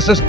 SSP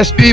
SP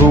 2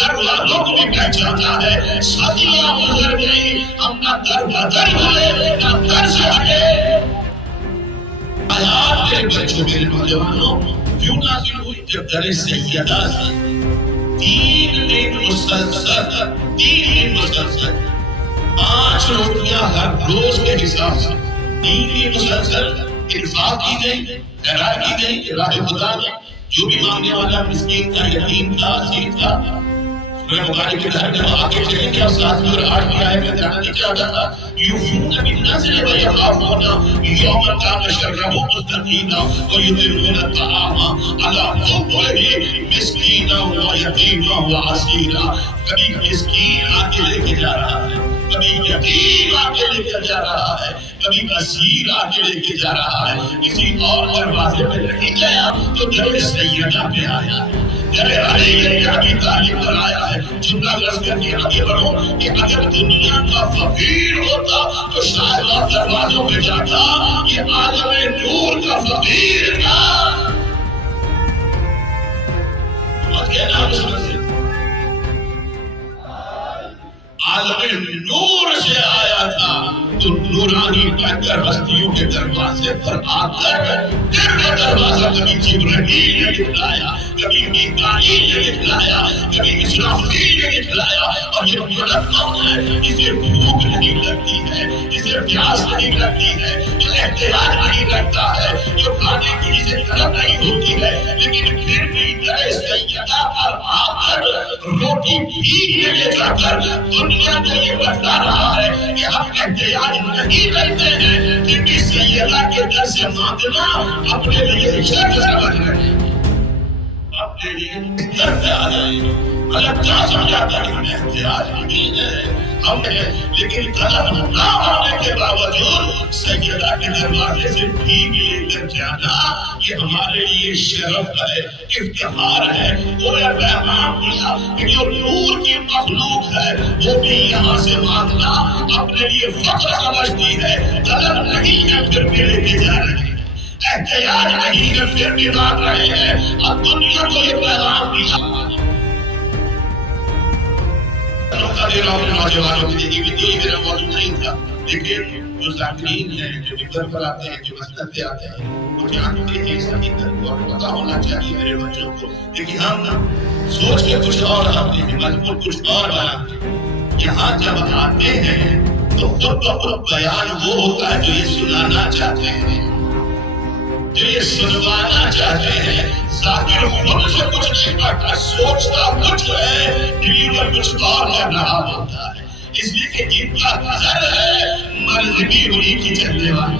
در والوں کو بھی پہچانا ہے. صدیاں گزر گئی ہم نہ در بدر ہوئے نہ در سے ہٹے. آیات میرے بچوں میرے نوجوانوں کیوں نازل ہوئی؟ جب در سیدہ تھی 3 دن مسلسل 5 روٹیاں ہر روز کے حساب سے 3 دن مسلسل انفاق کی گئی، خیرات کی گئی راہ خدا میں. جو بھی مانگنے والا مسکین تھا، یتیم تھا، اسیر تھا، سورہ مبارک کے گھر میں آگے چلیں گے اور 7 اور 8 کی آیت میں جانا نہیں چاہتا تھا. یوفون بالنذر ویخافون یوما کان شرہ مستطیرا ویطعمون الطعام علی حبہ مسکینا ویتیما واسیرا. کبھی مسکین آ کے لے کے جا رہا ہے، کبھی یتیم آ کے لے کے جا رہا ہے، کبھی اسیر آ کے لے کے جا رہا ہے. کسی اور دروازے پہ نہیں گیا تو در سیدہ پہ آیا ہے، در علی ابی طالب پر آیا ہے. جملہ لفظ کر کے آگے بڑھو کہ اگر دنیا کا فقیر ہوتا تو شاید اور دروازوں پہ جاتا. یہ عالم نور کا فقیر تھا. اور کہنا مسلم عالم نور سے آیا تھا تو نورانی پیکر ہستیوں کے دروازے پر آ کر پھر وہ دروازہ کبھی جبرائیل نے دکھلایا، کبھی میکائیل نے دکھلایا، کبھی اسرافیل نے دکھلایا. اور یہ ملک کون ہے؟ اسے بھوک نہیں لگتی ہے، اسے پیاس نہیں لگتی ہے، جو احتیاج نہیں لگتا ہے، جو کھانے کی جسے طلب نہیں ہوتی ہے، لیکن پھر بھی در سیدہ پر آ کر روٹی بھیگ لے جا کر دنیا کو یہ بتلا رہا ہے کہ ہم احتیاج نہیں کرتے ہیں. پھر بھی سیدہ کے در سے مانگنا اپنے لیے شرط سمجھ رہے ہیں، اپنے لیے درد آ جائے. الگ کیا سمجھاتا کہ ہمیں احتیاج نہیں ہے، ہم ہیں، لیکن طلب نہ ہونے کے باوجود سیدہ کے دروازے سے بھیگ لے کر جانا یہ ہمارے لیے شرف ہے، افتخار ہے. وہ یہ پیغام دیا کہ جو نور کی مخلوق ہے وہ بھی یہاں سے مانگنا اپنے لیے فخر سمجھتی ہے. طلب نہیں ہے پھر بھی لے کے جا رہے ہیں، احتیاج نہیں ہے پھر بھی مانگ رہے ہیں. اب دنیا کو یہ پیغام دیا. نوجوانوں کی دیکھی میرا موضوع نہیں تھا، لیکن جو ذاکرین ہیں، جو ممبر پر آتے ہیں، جو مسجد پہ آتے ہیں، وہ جانتے ہیں اس حقیقت کو اور پتہ ہونا چاہیے میرے بچوں کو. لیکن ہم سوچ کے کچھ اور آتے ہیں، مضمون کچھ اور بناتے ہیں. یہاں جب آتے ہیں تو خود بخود بیان وہ ہوتا ہے جو یہ سنانا چاہتے ہیں، جو یہ سنوانا چاہتے ہیں. ذاکر خود سے کچھ نہیں پڑھتا، سوچتا کچھ ہے، ڈلیور کچھ اور کر رہا ہوتا ہے. اس لیے کہ جن کا گھر ہے مرضی بھی انہیں کی چلنے والی،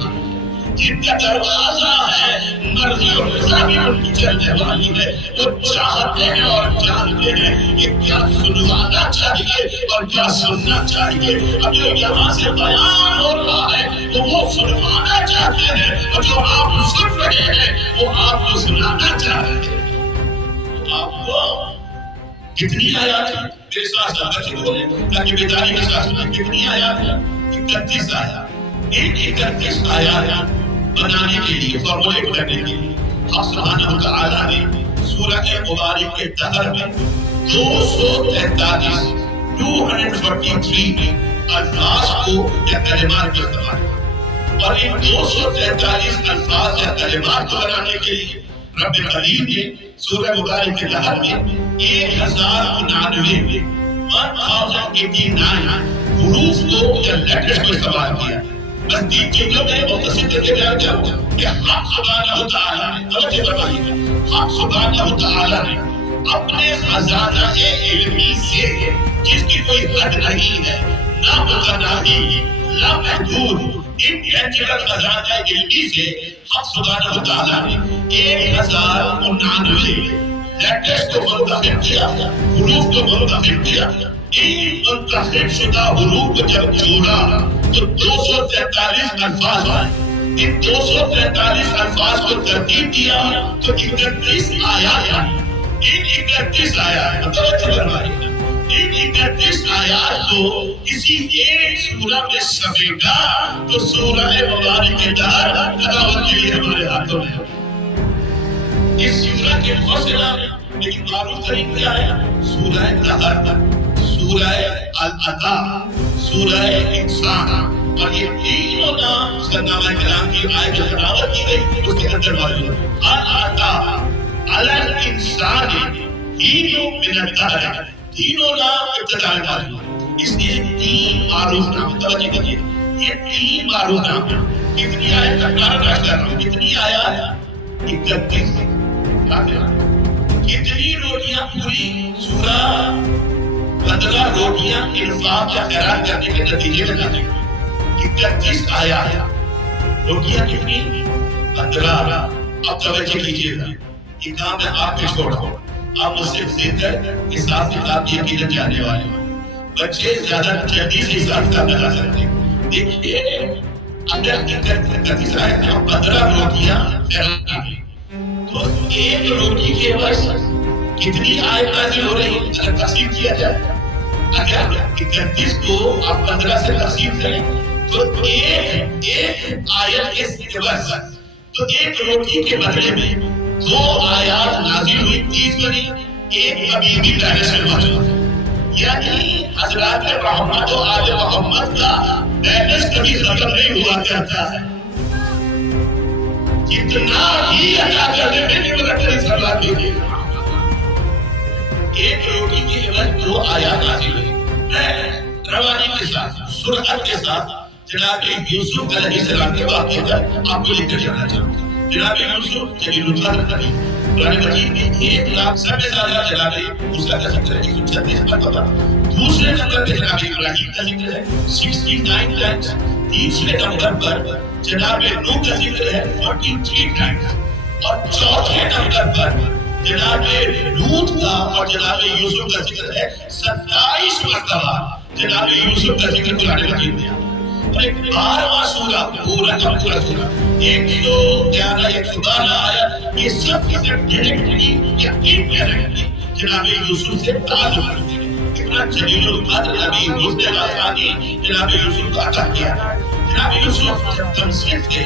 جن کا دروازہ ہے مرضی اور رضا بھی ان کی چلنے والی ہے. وہ چاہتے ہیں اور جانتے ہیں کہ کیا سنوانا چاہیے اور کیا سننا چاہیے. اب جو یہاں سے بیان ہو رہا ہے وہ سنوانا چاہتے ہیں، اور جو آپ سن رہے ہیں وہ آپ کو سنانا چاہتے ہیں. آپ کو کتنی آیات ہیں؟ میرے ساتھ بچے بولے تاکہ بیداری کے ساتھ سنیں. کتنی آیات ہیں؟ 31 آیات. ان 31 آیات بنانے کے لیے، فارمولیٹ کرنے کے لیے اللہ سبحانہ وتعالیٰ نے سورہ مبارک کے دہر میں 243 الفاظ کو یا کلمات کو استعمال کیا. اور ان 243 الفاظ یا کلمات کو بنانے کے لیے رب کریم نے سورہ مبارک کے دہر میں 1089 حروف کو یا لیٹرز کو استعمال کیا. بس 3 جملوں میں مختصر کر کے بیان کیا ہوگا کہ حق سبحانہ وتعالیٰ نے، توجہ فرمائیے گا، حق سبحانہ وتعالیٰ نے اپنے خزانہ علمی سے جس کی کوئی حد نہیں ہے، نہ متناہی نہ محدود، انٹینجیبل خزانہ علمی سے حق سبحانہ وتعالیٰ نے 1089 لیٹرز کو منتخب کیا، حروف کو منتخب کیا. ان منتخب شدہ حروف کو جب جوڑا تو 243 الفاظ آئے. ان 243 الفاظ کو ترتیب دیا تو 31 آیات آئی. ان 31 آیات ان 31 آیات کو کسی ایک سورہ میں سمیٹا تو سورہ مبارک کے دہر تلاوت کے لیے ہمارے ہاتھوں میں. اس سورہ کے بہت سے نام لیکن معروف ترین کیا ہے؟ سورہ قہر، سورہ العطا، سورہ انسان، اور یہ تینوں نام سرنامہ کلام کی آیت جو تلاوت کی گئی اس کے اندر موجود ہے۔ العطا علی الانسان حین من الدہر، تینوں نام ابتداء میں موجود ہے۔ اس لیے تین معروف نام، توجہ کیجیے، یہ تین معروف نام کتنی آیت کا کارن کر رہا ہوں، کتنی آیات؟ 31۔ کتنی روٹیاں پوری سورہ 15 روٹیاں انفاق یا خیرات کرنے کے نتیجے میں جانے گی۔ 31 آیات، روٹیاں کتنی؟ 15۔ اب توجہ کیجیے گا، یہ کام میں آپ پہ چھوڑ رہا ہوں، آپ مجھ سے ضد ہے حساب کتاب یہ قیمت جاننے والے ہوں۔ بچے زیادہ جلدی سے حساب کتاب لگا سکتے ہیں۔ دیکھیے اگر 31 آیت میں 15 روٹیاں خیرات کی تو ایک روٹی کے عوض کتنی آیت نازل ہو رہی ہے اگر تقسیم کیا جائے؟ اگر 31 کو آپ 15 سے تقسیم کریں تو ایک آیت کے عوض تو ایک روٹی کے بدلے میں 2 آیات نازل ہوئی، 30 بنی، ایک ابھی بھی پہلے سے موجود ہے۔ یعنی حضرات محمد و آل محمد کا بیلنس کبھی ختم نہیں ہوا کرتا ہے۔ جتنا ہی ادا کرنے میں بھی مرتبہ سوال دیجیے، ایک روٹی کے عوض 2 آیات نازل ہوئی۔ میں روانی کے ساتھ، سرعت کے ساتھ جناب یوسف علیہ السلام کے واقعے کا آپ کو لکھ کر جانا چاہوں گا۔ جناب یوسف جلیل القدر نبی، قرآن مجید میں 1 لاکھ سب سے زیادہ جناب موسیٰ کا ذکر ہے 136 مرتبہ۔ دوسرے نمبر پہ جناب ابراہیم کا ذکر ہے 69 ٹائمز۔ تیسرے نمبر پر جناب نوح کا ذکر ہے 43 ٹائمز، اور چوتھے نمبر پر جناب لوط کا اور جناب یوسف کا ذکر ہے 27 مرتبہ۔ جناب یوسف کا ذکر قرآن مجید میں اور ایک 12واں سورہ پورا کا پورا سورہ 111 112 آیت، یہ سب کے سب ڈائریکٹلی یا انڈائریکٹلی جناب یوسف سے تعلق رکھتے ہیں۔ اتنا جلیل القدر نبی مصطفیٰ ثانی جناب یوسف کا عطا کیا۔ جناب یوسف جب تمثیل تھے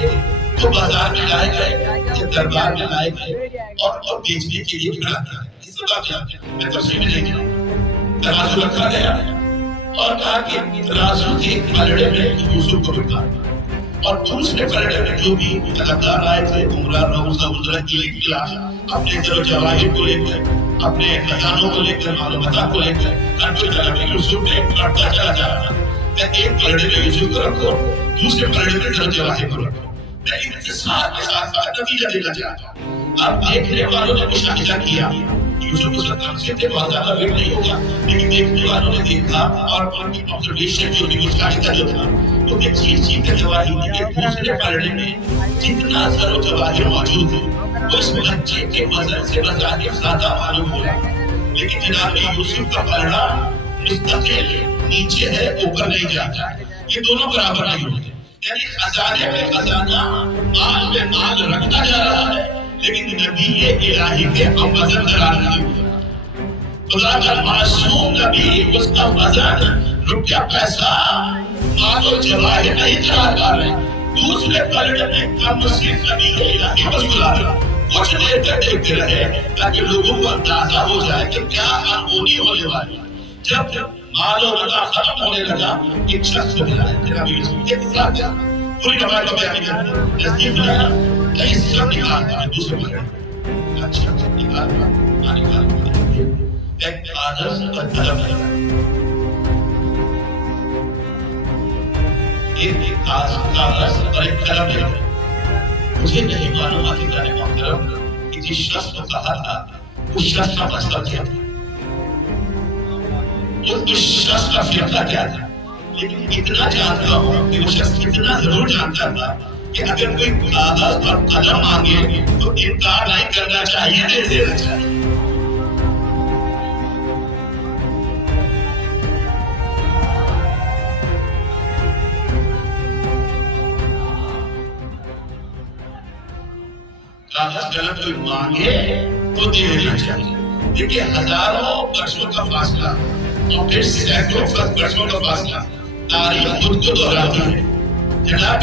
تو بازار میں لائے گئے یا دربار میں لائے گئے اور بیچنے کے لیے کھڑا کیا۔ اس سے بات کیا میں تفصیل میں نہیں جاؤں۔ ترازو رکھا گیا اور کہا کہ ترازو کے پلڑے میں یوسف کو بٹھا، اور دوسرے پلڑے میں جو بھی طلبگار آئے تھے عمرہ روزہ وزرا ایک کلاس اپنے در جواہر کو لے کر، اپنے خزانوں کو لے کر، معلومات کو لے کر کنٹرول طلب یوسف میں بڑھتا چلا جا رہا ہے۔ ایک پلڑے میں یوسف کو رکھو، دوسرے پلڑے میں در جواہر کو رکھو۔ میں انتظار کے ساتھ نتیجہ دینا چاہتا ہوں۔ اب دیکھنے والوں نے مشاہدہ کیا، یوسف اس وقت سے تھے بہت زیادہ ویٹ نہیں ہوگا، لیکن دیکھنے والوں نے دیکھا اور ان کی آبزرویشن جو بھی مشاہدہ جو تھا تو کہ چیز کا جواہر کے دوسرے پلڑے میں جتنا زر و جواہر موجود ہے وہ اس بچے کے وزن سے بظاہر زیادہ معلوم ہو رہا ہے، لیکن جناب یوسف کا پلڑا مستقل نیچے ہے، اوپر نہیں جاتا ہے، یہ دونوں برابر نہیں ہوتے۔ یعنی خزانے میں خزانہ، مال میں مال رکھتا جا رہا ہے، لیکن نبی الہی کے وزن درار نہیں ہوا۔ خدا کا معصوم نبی، اس کا وزن روپیہ پیسہ مال و جواہر نہیں درار پا رہے۔ دوسرے پلڑے میں کم صرف نبی الہی مسکرا رہا، کچھ دیر تک دیکھتے رہے تاکہ لوگوں کو اندازہ ہو جائے کہ کیا انہونی ہونے والی۔ جب مال و متا ختم ہونے لگا، ایک شخص کو ملا جناب یوسف کے ساتھ پوری روایت کو بیان کرنا نزدیک ملایا کئی سب نکال دیا دوسرے پلڑے۔ اچھا نکال ایک کاغذ اور قلم ہے، ایک کاغذ اور ایک قلم ہے۔ مجھے نہیں معلوم حقیقت محترم کہ جس شخص کو کہا تھا اس شخص کا مسئلہ کیا تھا، اس شخص کا فرقہ کیا تھا، لیکن اتنا جانتا ہوں کہ وہ شخص اتنا ضرور جانتا تھا کہ اگر کوئی کاغذ اور قلم مانگے تو انکار نہیں کرنا چاہیے، دے دینا چاہیے۔ کاغذ قلم کوئی مانگے تو دے دینا چاہیے۔ دیکھیے ہزاروں برسوں کا فاصلہ اور پھر سینکڑوں برسوں کا فاصلہ تاریخ خود کو دہراتی ہے۔ جناب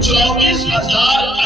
24,000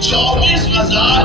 24,000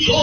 2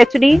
HD।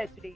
HD।